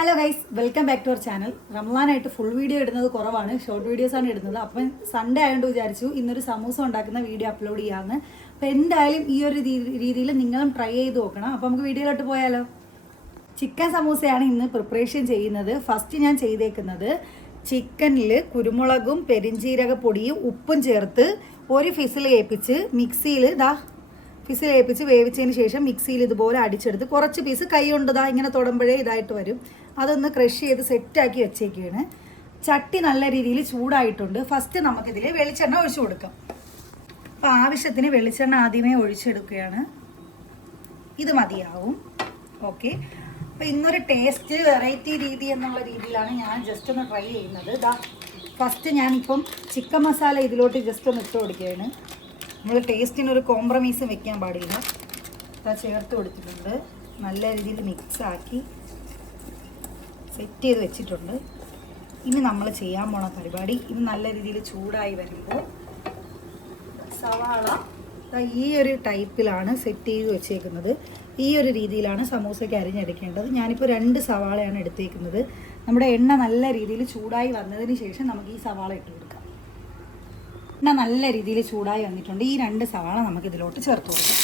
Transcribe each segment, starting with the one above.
Hello guys welcome back to our channel റംലാനായിട്ട് full video ഇടുന്നത് കുറവാണ്. Short വീഡിയോസാണ് ഇടുന്നത്. അപ്പം സൺഡേ ആയതുകൊണ്ട് വിചാരിച്ചു ഇന്നൊരു സമൂസ ഉണ്ടാക്കുന്ന വീഡിയോ അപ്ലോഡ് ചെയ്യാമെന്ന് അപ്പം എന്തായാലും ഈ ഒരു രീതിയിൽ നിങ്ങളും ട്രൈ ചെയ്ത് നോക്കണം. അപ്പം നമുക്ക് വീഡിയോയിലോട്ട് പോയാലോ? ചിക്കൻ സമൂസയാണ് ഇന്ന് പ്രിപ്പറേഷൻ ചെയ്യുന്നത്. ഫസ്റ്റ് ഞാൻ ചെയ്തേക്കുന്നത് ചിക്കനിൽ കുരുമുളകും പെരിഞ്ചീരക പൊടിയും ഉപ്പും ചേർത്ത് ഒരു ഫിസിൽ ഏൽപ്പിച്ച് മിക്സിയിൽ ദാ ഫിസിൽ ലയിപ്പിച്ച് വേവിച്ചതിന് ശേഷം മിക്സിയിൽ ഇതുപോലെ അടിച്ചെടുത്ത് കുറച്ച് പീസ് കൈ കൊണ്ടതാ ഇങ്ങനെ തൊടുമ്പോഴേ ഇതായിട്ട് വരും. അതൊന്ന് ക്രഷ് ചെയ്ത് സെറ്റാക്കി വെച്ചേക്കുകയാണ് ചട്ടി നല്ല രീതിയിൽ ചൂടായിട്ടുണ്ട്. ഫസ്റ്റ് നമുക്കിതിൽ വെളിച്ചെണ്ണ ഒഴിച്ചു കൊടുക്കാം. അപ്പോൾ ആവശ്യത്തിന് വെളിച്ചെണ്ണ ആദ്യമേ ഒഴിച്ചെടുക്കുകയാണ്. ഇത് മതിയാവും. ഓക്കെ അപ്പോൾ ഇന്നൊരു ടേസ്റ്റ് വെറൈറ്റി രീതി എന്നുള്ള രീതിയിലാണ് ഞാൻ ജസ്റ്റ് ഒന്ന് ട്രൈ ചെയ്യുന്നത്. ഫസ്റ്റ് ഞാനിപ്പം ചിക്കൻ മസാല ഇതിലോട്ട് ജസ്റ്റ് ഒന്ന് ഇട്ട് കൊടുക്കുകയാണ്. നമ്മൾ ടേസ്റ്റിനൊരു കോംപ്രമൈസും വെക്കാൻ പാടില്ല. ഇതാ ചേർത്ത് കൊടുത്തിട്ടുണ്ട്. നല്ല രീതിയിൽ മിക്സാക്കി സെറ്റ് ചെയ്ത് വെച്ചിട്ടുണ്ട്. ഇനി നമ്മൾ ചെയ്യാൻ പോണ പരിപാടി ഇത് നല്ല രീതിയിൽ ചൂടായി വരുമ്പോൾ സവാള. ഈ ഒരു ടൈപ്പിലാണ് സെറ്റ് ചെയ്ത് വെച്ചേക്കുന്നത്. ഈ ഒരു രീതിയിലാണ് സമൂസയ്ക്ക് അരിഞ്ഞെടുക്കേണ്ടത്. ഞാനിപ്പോൾ രണ്ട് സവാളയാണ് എടുത്തേക്കുന്നത്. നമ്മുടെ എണ്ണ നല്ല രീതിയിൽ ചൂടായി വന്നതിന് ശേഷം നമുക്ക് ഈ സവാള ഇട്ട് കൊടുക്കാം. എണ്ണ നല്ല രീതിയിൽ ചൂടായി വന്നിട്ടുണ്ട്. ഈ രണ്ട് സവാള നമുക്ക് ഇതിലോട്ട് ചേർത്ത് കൊടുക്കാം.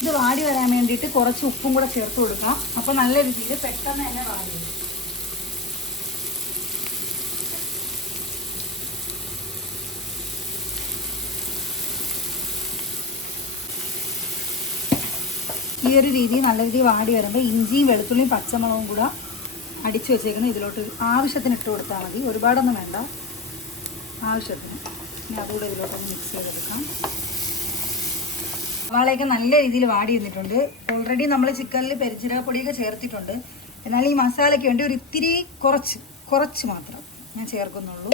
ഇത് വാടി വരാൻ വേണ്ടിയിട്ട് കുറച്ച് ഉപ്പും കൂടെ ചേർത്ത് കൊടുക്കാം. അപ്പോൾ നല്ല രീതിയിൽ പെട്ടെന്ന് തന്നെ വാടി ഈ ഒരു രീതി നല്ല രീതിയിൽ വാടി വരുമ്പോൾ ഇഞ്ചിയും വെളുത്തുള്ളിയും പച്ചമുളകും കൂടെ അടിച്ചു വെച്ചേക്കുന്നത് ഇതിലോട്ട് ആവശ്യത്തിന് ഇട്ട് കൊടുത്താൽ മതി. ഒരുപാടൊന്നും വേണ്ട. ആവശ്യത്തിന്. ഇനി അതുകൂടെ ഇതിലോട്ടൊന്ന് മിക്സ് ചെയ്തെടുക്കാം. സവാളയൊക്കെ നല്ല രീതിയിൽ വാടി വന്നിട്ടുണ്ട്. ഓൾറെഡി നമ്മൾ ചിക്കനിൽ പെരിച്ചിരക പൊടിയൊക്കെ ചേർത്തിട്ടുണ്ട്. എന്നാൽ ഈ മസാലയ്ക്ക് വേണ്ടി ഒരു ഇത്തിരി കുറച്ച് കുറച്ച് മാത്രം ഞാൻ ചേർക്കുന്നുള്ളൂ.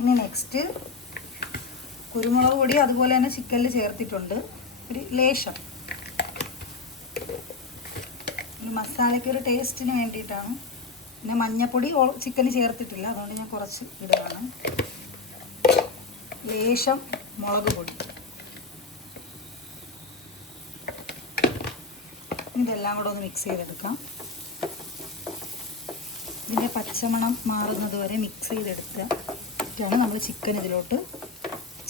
ഇനി നെക്സ്റ്റ് കുരുമുളക് പൊടി അതുപോലെ തന്നെ ചിക്കനിൽ ചേർത്തിട്ടുണ്ട്. ഒരു ലേശം. ഈ മസാലയ്ക്ക് ഒരു ടേസ്റ്റിന് വേണ്ടിയിട്ടാണ്. പിന്നെ മഞ്ഞപ്പൊടി ചിക്കന് ചേർത്തിട്ടില്ല. അതുകൊണ്ട് ഞാൻ കുറച്ച് ഇടുകയാണ്. ലേശം മുളക് പൊടി. ഇതെല്ലാം കൂടെ ഒന്ന് മിക്സ് ചെയ്തെടുക്കാം. ഇതിന്റെ പച്ചമണം മാറുന്നത് വരെ മിക്സ് ചെയ്തെടുത്തിട്ടാണ് നമ്മൾ ചിക്കൻ ഇതിലോട്ട്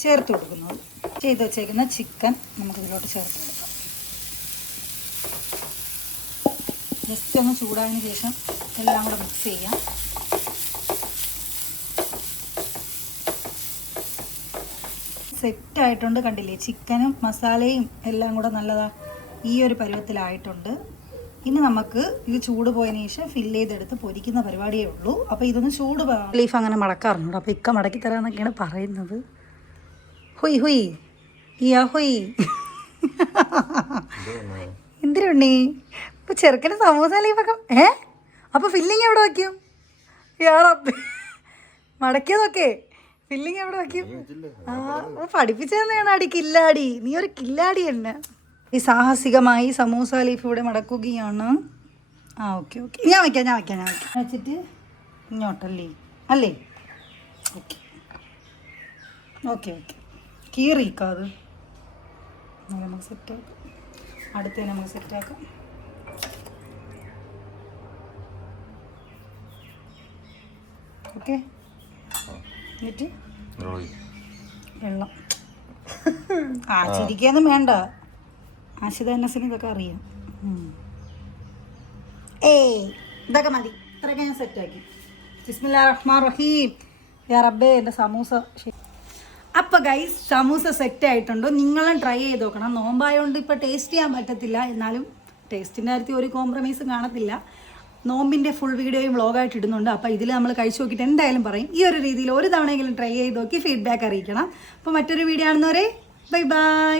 ചേർത്ത് കൊടുക്കുന്നത്. ചെയ്ത് വെച്ചേക്കുന്ന ചിക്കൻ നമുക്കിതിലോട്ട് ചേർത്ത് കൊടുക്കാം. ജസ്റ്റ് ഒന്ന് ചൂടായതിന് ശേഷം എല്ലാം കൂടെ മിക്സ് ചെയ്യാം. സെറ്റായിട്ടുണ്ട് കണ്ടില്ലേ? ചിക്കനും മസാലയും എല്ലാം കൂടെ നല്ലതാ ഈ ഒരു പരുവത്തിലായിട്ടുണ്ട്. ഇനി നമുക്ക് ഇത് ചൂട് പോയതിന് ശേഷം ഫില്ല് ചെയ്തെടുത്ത് പൊരിക്കുന്ന പരിപാടിയേ ഉള്ളൂ. അപ്പോൾ ഇതൊന്ന് ചൂട് ലീഫ് അങ്ങനെ മടക്കാറുണ്ട്. അപ്പോൾ ഇക്ക മടക്കി തരാമെന്നൊക്കെയാണ് പറയുന്നത്. ഹുയ് ഹുയ്. ഇയാ ഹുയ്. എന്തിനുണ്ണി? ഇപ്പൊ ചെറുക്കന് സമൂസ ലീഫൊക്കെ ഏ? അപ്പൊ ഫില്ലിങ് എവിടെ വയ്ക്കും യാറപ്പ മടക്കിയതൊക്കെ. ഫില്ലിങ് എവിടെ വയ്ക്കും ആ പഠിപ്പിച്ചതെന്നാണ് അടി കില്ലാടി. നീ ഒരു കില്ലാടി തന്നെ ഈ സാഹസികമായി സമൂസ ലീഫ് ഇവിടെ മടക്കുകയാണ്. ആ ഓക്കെ ഓക്കെ. ഞാൻ വയ്ക്കാം ഞാൻ വയ്ക്കാം ഞാൻ വയ്ക്കാം വെച്ചിട്ട് ഇങ്ങോട്ടല്ലേ അല്ലേ? ഓക്കെ. Okay okay. കീറിക്കാം അത്. നമുക്ക് സെറ്റാക്കാം അടുത്തേ നമുക്ക് സെറ്റാക്കാം ഓക്കെ. എന്നിട്ട്? വെള്ളം. ആശിരിക്കൊന്നും വേണ്ട. ആശിത എന്നസിന് ഇതൊക്കെ അറിയാം. ഏയ് ഇതൊക്കെ മതി. ഇത്രയൊക്കെ ഞാൻ സെറ്റാക്കി ബിസ്മില്ലാ റഹ്മാൻ റഹീം. യാ റബ്ബേ എന്റെ സമൂസ അപ്പോൾ ഗൈസ് സമൂസ സെറ്റ് ആയിട്ടുണ്ട്. നിങ്ങളും ട്രൈ ചെയ്ത് നോക്കണം. നോമ്പായതുകൊണ്ട് ഇപ്പോൾ ടേസ്റ്റ് ചെയ്യാൻ പറ്റത്തില്ല. എന്നാലും ടേസ്റ്റിന്റെ കാര്യത്തിൽ ഒരു കോംപ്രമൈസും കാണത്തില്ല. നോമ്പിന്റെ ഫുൾ വീഡിയോയും വ്ളോഗായിട്ട് ഇടുന്നുണ്ട്. അപ്പോൾ ഇതിൽ നമ്മൾ കഴിച്ചു നോക്കിയിട്ട് എന്തായാലും പറയും. ഈ ഒരു രീതിയിൽ ഒരു തവണയെങ്കിലും ട്രൈ ചെയ്ത് നോക്കി ഫീഡ്ബാക്ക് അറിയിക്കണം. അപ്പോൾ മറ്റൊരു വീഡിയോ ആണെന്നവരെ ബൈ ബൈ